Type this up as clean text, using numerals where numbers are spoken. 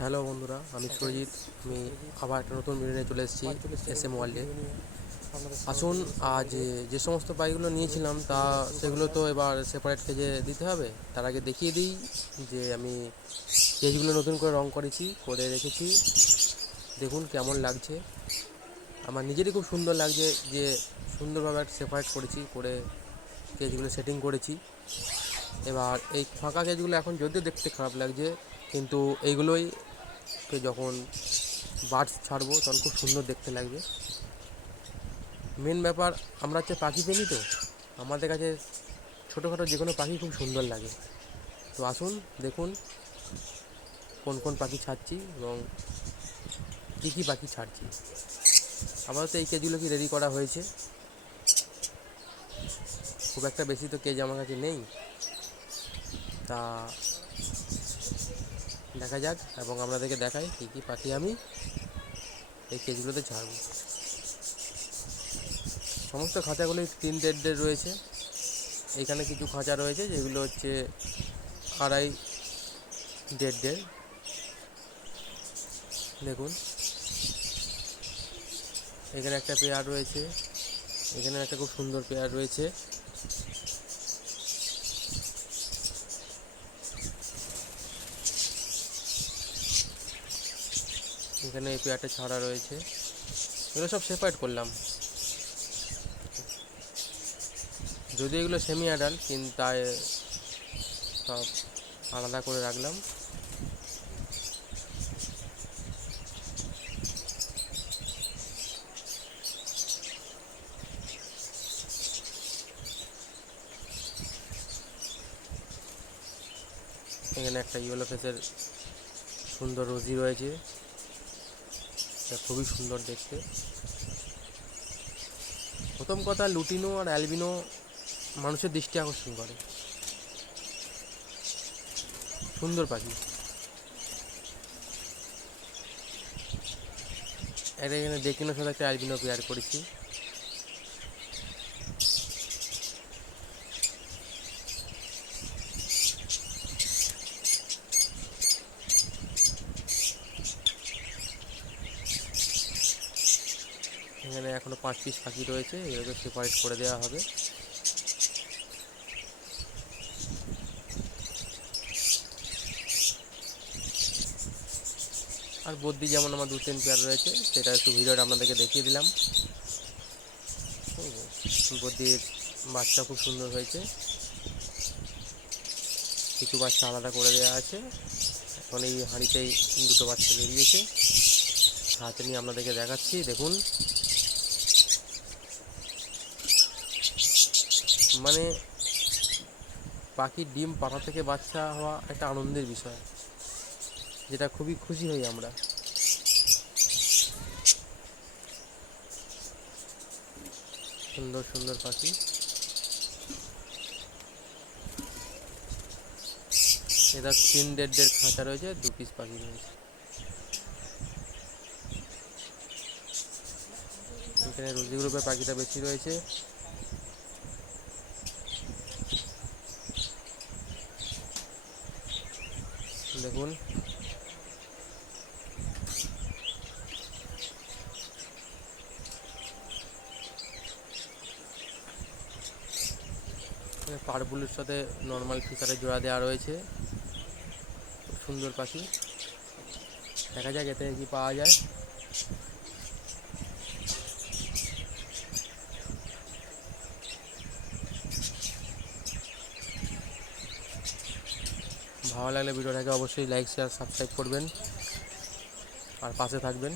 Hello বন্ধুরা, আমি সুরজিৎ। আমি আবার একটা নতুন ভিডিও নিয়ে চলে এসেছি SM ওয়ার্ল্ডে। আসুন, আজ যে সমস্ত বাইকগুলো নিয়েছিলাম সেগুলো তো এবার সেপারেট কেজে দিতে হবে। তার আগে দেখিয়ে দিই যে আমি কেজগুলো নতুন করে রং করে রেখেছি। দেখুন কেমন লাগছে। আমার নিজেরই খুব সুন্দর লাগছে যে সুন্দরভাবে একটা সেপারেট করে কেজগুলো সেটিং করেছি। এবার এই ফাঁকা কেজগুলো এখন যদিও দেখতে খারাপ লাগছে, কিন্তু এইগুলোই যখন বার্ডস ছাড়বো তখন খুব সুন্দর দেখতে লাগবে। মেন ব্যাপার, আমরা হচ্ছে পাখি প্রেমী, তো আমাদের কাছে ছোটোখাটো যে কোনো পাখি খুব সুন্দর লাগে। তো আসুন দেখুন কোন কোন পাখি ছাড়ছি এবং কী কী পাখি ছাড়ছি। আপাতত এই কেজগুলো কি রেডি করা হয়েছে। খুব একটা বেশি তো কেজ আমার কাছে নেই, তা দেখা যাক এবং আপনাদেরকে দেখাই কী কী পাখি আমি এই কেজগুলোতে ছাড়বো। সমস্ত খাঁচাগুলোই 3 ডেড রয়েছে। এইখানে কিছু খাঁচা রয়েছে যেগুলো হচ্ছে 2.5 ডেড। দেখুন এখানে একটা পেয়ার রয়েছে, এখানে একটা খুব সুন্দর পেয়ার রয়েছে। এখানে এই পেয়ারটা ছাড়া রয়েছে। এগুলো সব সেপারেট করলাম, যদিও এগুলো সেমি অ্যাডাল্ট, কিন্তু তাই সব আলাদা করে রাখলাম। এখানে একটা ইয়েলো ফেসের সুন্দর রোজি রয়েছে, এটা খুবই সুন্দর দেখতে। প্রথম কথা, লুটিনো আর অ্যালবিনো মানুষের দৃষ্টি আকর্ষণ করে। সুন্দর পাখি। এখানে ডেকিনোর সাথে একটা অ্যালবিনো পেয়ার করেছি। এখানে এখনও 5 পিস পাখি রয়েছে, এগুলোকে সেপারেট করে দেওয়া হবে। আর বদ্যি যেমন আমার 2-3 পেয়ার রয়েছে, সেটা একটু ভিডিওটা আপনাদেরকে দেখিয়ে দিলাম। বদ্যির বাচ্চা খুব সুন্দর হয়েছে, কিছু বাচ্চা আলাদা করে দেওয়া আছে। এখন এই হাঁড়িতেই 2টো বাচ্চা বেরিয়েছে, হাতে নিয়ে আপনাদেরকে দেখাচ্ছি। দেখুন, মানে পাখির ডিম পাতা থেকে বাচ্চা হওয়া একটা আনন্দের বিষয়, যেটা খুবই খুশি হই আমরা। সুন্দর সুন্দর পাখি। এটা 3 ডেড খাঁচা রয়েছে, 2 পিস পাখি রয়েছে। এখানে রোজি গ্রুপের পাখিটা বেশি রয়েছে। দেখুন পারবুলের সাথে নর্মাল ফিচারে জোড়া দেওয়া রয়েছে। খুব সুন্দর পাখি, দেখা যাক এতে কি পাওয়া যায়। ভালো লাগলে ভিডিওটাকে অবশ্যই লাইক, শেয়ার, সাবস্ক্রাইব করবেন আর পাশে থাকবেন।